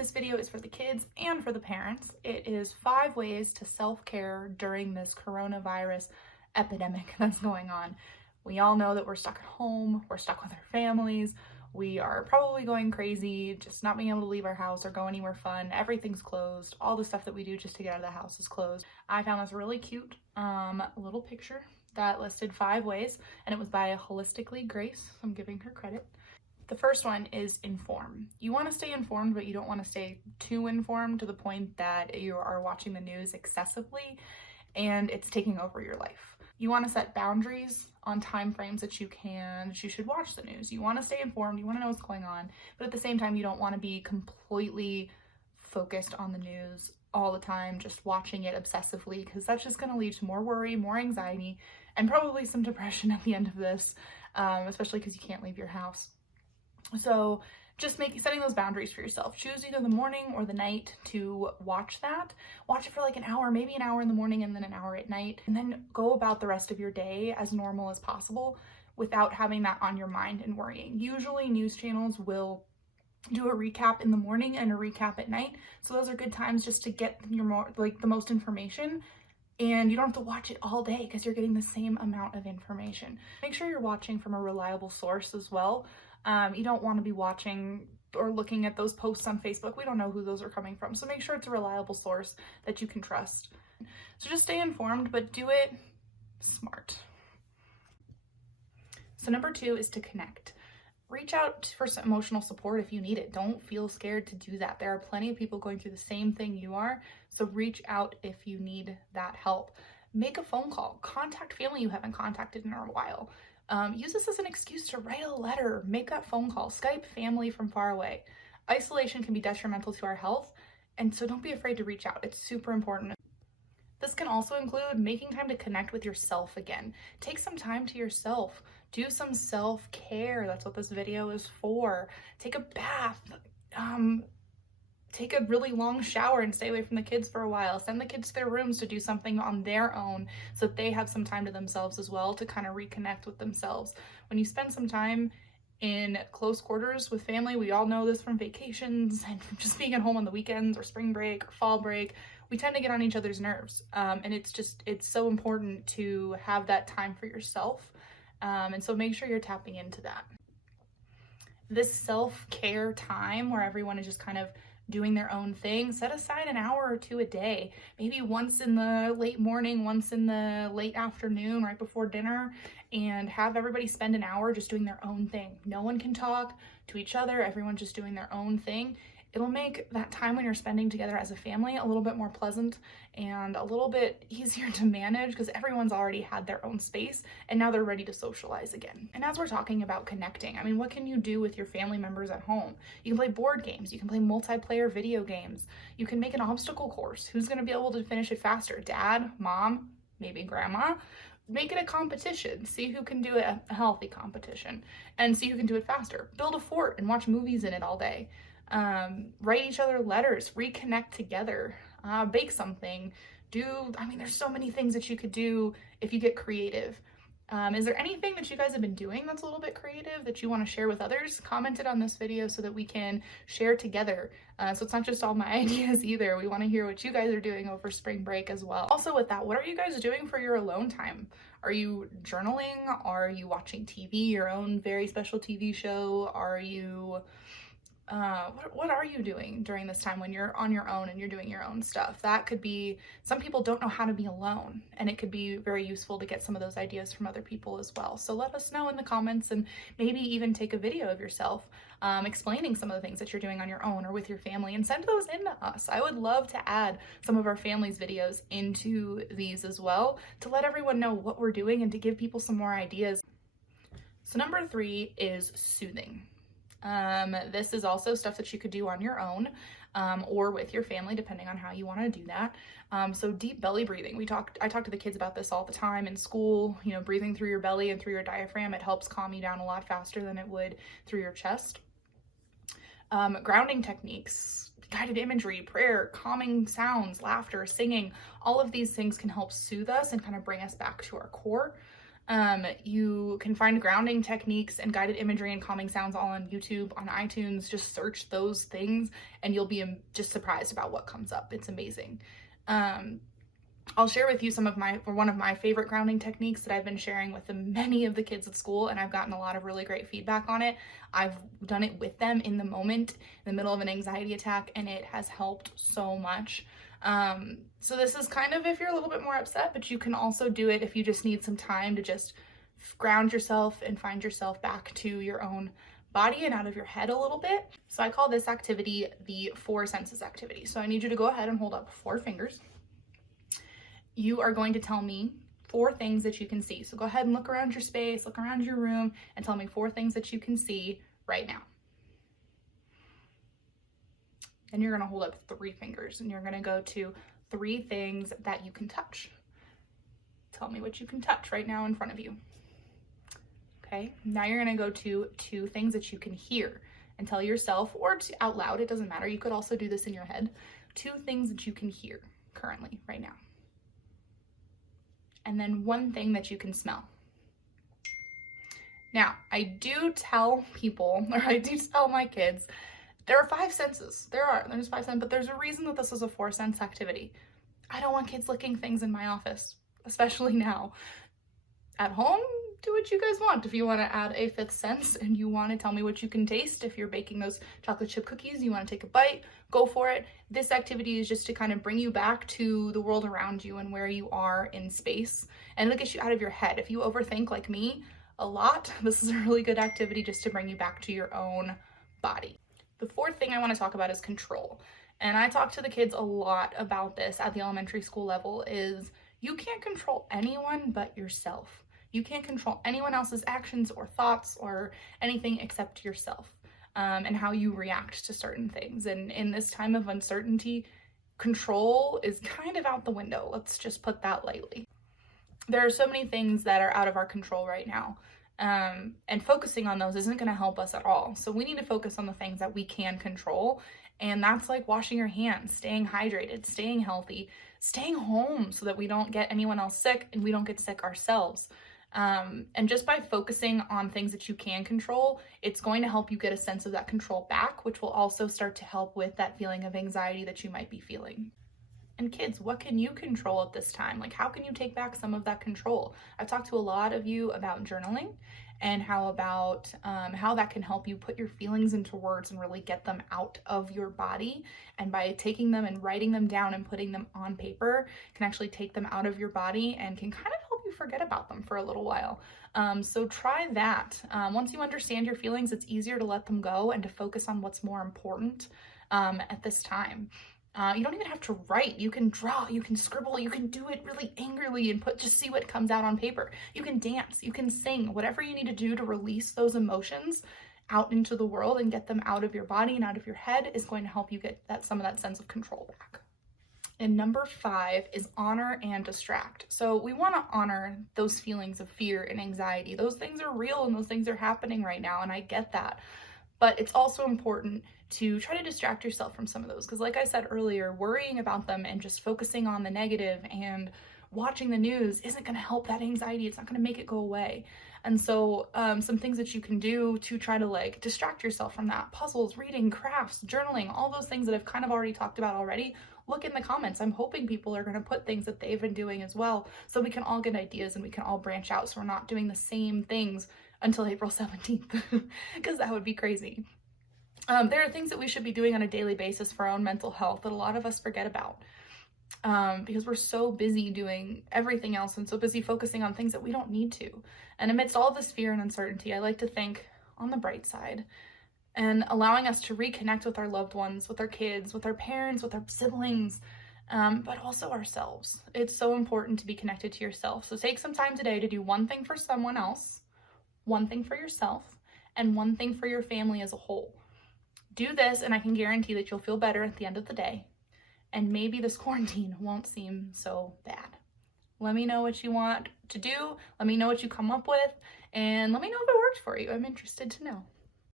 This video is for the kids and for the parents. It is 5 ways to self-care during this coronavirus epidemic that's going on. We all know that we're stuck at home, we're stuck with our families, we are probably going crazy, just not being able to leave our house or go anywhere fun. Everything's closed. All the stuff that we do just to get out of the house is closed. I found this really cute little picture that listed 5 ways, and it was by Holistically Grace, so I'm giving her credit. The first one is inform. You want to stay informed, but you don't want to stay too informed to the point that you are watching the news excessively and it's taking over your life. You want to set boundaries on time frames that you should watch the news. You want to stay informed, you want to know what's going on, but at the same time, you don't want to be completely focused on the news all the time, just watching it obsessively, because that's just going to lead to more worry, more anxiety, and probably some depression at the end of this, especially because you can't leave your house. So just setting those boundaries for yourself. Choose either the morning or the night to watch that. Watch it for like an hour, maybe an hour in the morning and then an hour at night, and then go about the rest of your day as normal as possible without having that on your mind and worrying. Usually news channels will do a recap in the morning and a recap at night. So those are good times just to get the most information, and you don't have to watch it all day because you're getting the same amount of information. Make sure you're watching from a reliable source as well. You don't want to be watching or looking at those posts on Facebook. We don't know who those are coming from. So make sure it's a reliable source that you can trust. So just stay informed, but do it smart. So number 2 is to connect. Reach out for some emotional support if you need it. Don't feel scared to do that. There are plenty of people going through the same thing you are. So reach out if you need that help. Make a phone call. Contact family you haven't contacted in a while. Use this as an excuse to write a letter, make that phone call, Skype family from far away. Isolation can be detrimental to our health, and so don't be afraid to reach out. It's super important. This can also include making time to connect with yourself again. Take some time to yourself. Do some self-care. That's what this video is for. Take a bath. Take a really long shower and stay away from the kids for a while. Send the kids to their rooms to do something on their own so that they have some time to themselves as well to kind of reconnect with themselves. When you spend some time in close quarters with family, we all know this from vacations and from just being at home on the weekends or spring break or fall break, we tend to get on each other's nerves. And it's so important to have that time for yourself. And so make sure you're tapping into that. This self-care time where everyone is just kind of doing their own thing, set aside an hour or 2 a day, maybe once in the late morning, once in the late afternoon, right before dinner, and have everybody spend an hour just doing their own thing. No one can talk to each other, everyone's just doing their own thing. It'll make that time when you're spending together as a family a little bit more pleasant and a little bit easier to manage because everyone's already had their own space and now they're ready to socialize again. And as we're talking about connecting, I mean, what can you do with your family members at home? You can play board games, you can play multiplayer video games, you can make an obstacle course. Who's going to be able to finish it faster? Dad, mom, maybe grandma? Make it a competition. See who can do it, a healthy competition, and see who can do it faster. Build a fort and watch movies in it all day. Write each other letters, reconnect together, bake something, there's so many things that you could do if you get creative. Is there anything that you guys have been doing that's a little bit creative that you want to share with others? Comment it on this video so that we can share together. So it's not just all my ideas either. We want to hear what you guys are doing over spring break as well. Also with that, what are you guys doing for your alone time? Are you journaling? Are you watching TV, your own very special TV show? Are you what are you doing during this time when you're on your own and you're doing your own stuff? That could be, some people don't know how to be alone, and it could be very useful to get some of those ideas from other people as well. So let us know in the comments, and maybe even take a video of yourself explaining some of the things that you're doing on your own or with your family, and send those in to us. I would love to add some of our family's videos into these as well to let everyone know what we're doing and to give people some more ideas. So number 3 is soothing. This is also stuff that you could do on your own or with your family, depending on how you want to do that. So deep belly breathing. I talk to the kids about this all the time in school, breathing through your belly and through your diaphragm. It helps calm you down a lot faster than it would through your chest. Grounding techniques, guided imagery, prayer, calming sounds, laughter, singing, all of these things can help soothe us and kind of bring us back to our core. You can find grounding techniques and guided imagery and calming sounds all on YouTube, on iTunes. Just search those things and you'll be just surprised about what comes up. It's amazing. I'll share with you one of my favorite grounding techniques that I've been sharing with many of the kids at school, and I've gotten a lot of really great feedback on it. I've done it with them in the moment, in the middle of an anxiety attack, and it has helped so much. So this is kind of if you're a little bit more upset, but you can also do it if you just need some time to just ground yourself and find yourself back to your own body and out of your head a little bit. So I call this activity the 4 senses activity. So I need you to go ahead and hold up 4 fingers. You are going to tell me 4 things that you can see. So go ahead and look around your space, look around your room, and tell me 4 things that you can see right now. And you're going to hold up 3 fingers and you're going to go to 3 things that you can touch. Tell me what you can touch right now in front of you. Okay, now you're going to go to 2 things that you can hear and tell yourself, or out loud, it doesn't matter. You could also do this in your head. 2 things that you can hear currently right now. And then 1 thing that you can smell. Now, I do tell people, or I do tell my kids, there are 5 senses. There's 5 senses, but there's a reason that this is a 4 sense activity. I don't want kids licking things in my office, especially now. At home, do what you guys want. If you want to add a 5th sense and you want to tell me what you can taste, if you're baking those chocolate chip cookies, you want to take a bite, go for it. This activity is just to kind of bring you back to the world around you and where you are in space, and it'll get you out of your head. If you overthink like me a lot, this is a really good activity just to bring you back to your own body. The 4th thing I want to talk about is control. And I talk to the kids a lot about this at the elementary school level, is you can't control anyone but yourself. You can't control anyone else's actions or thoughts or anything except yourself, and how you react to certain things. And in this time of uncertainty, control is kind of out the window. Let's just put that lightly. There are so many things that are out of our control right now. And focusing on those isn't going to help us at all. So we need to focus on the things that we can control. And that's like washing your hands, staying hydrated, staying healthy, staying home so that we don't get anyone else sick and we don't get sick ourselves. And just by focusing on things that you can control, it's going to help you get a sense of that control back, which will also start to help with that feeling of anxiety that you might be feeling. And kids, what can you control at this time? Like, how can you take back some of that control? I've talked to a lot of you about journaling and how that can help you put your feelings into words and really get them out of your body. And by taking them and writing them down and putting them on paper, can actually take them out of your body and can kind of help you forget about them for a little while. So try that. Once you understand your feelings, it's easier to let them go and to focus on what's more important at this time. You don't even have to write. You can draw, you can scribble, you can do it really angrily and just see what comes out on paper. You can dance, you can sing, whatever you need to do to release those emotions out into the world and get them out of your body and out of your head is going to help you get some of that sense of control back. And number 5 is honor and distract. So we want to honor those feelings of fear and anxiety. Those things are real and those things are happening right now, and I get that. But it's also important to try to distract yourself from some of those. Because like I said earlier, worrying about them and just focusing on the negative and watching the news isn't going to help that anxiety. It's not going to make it go away. And so some things that you can do to try to distract yourself from that: puzzles, reading, crafts, journaling, all those things that I've kind of already talked about already. Look in the comments. I'm hoping people are going to put things that they've been doing as well, so we can all get ideas and we can all branch out, so we're not doing the same things until April 17th, because that would be crazy. There are things that we should be doing on a daily basis for our own mental health that a lot of us forget about, because we're so busy doing everything else and so busy focusing on things that we don't need to. And amidst all this fear and uncertainty, I like to think on the bright side and allowing us to reconnect with our loved ones, with our kids, with our parents, with our siblings, but also ourselves. It's so important to be connected to yourself. So take some time today to do one thing for someone else, one thing for yourself, and one thing for your family as a whole. Do this, and I can guarantee that you'll feel better at the end of the day, and maybe this quarantine won't seem so bad. Let me know what you want to do. Let me know what you come up with, and let me know if it worked for you. I'm interested to know.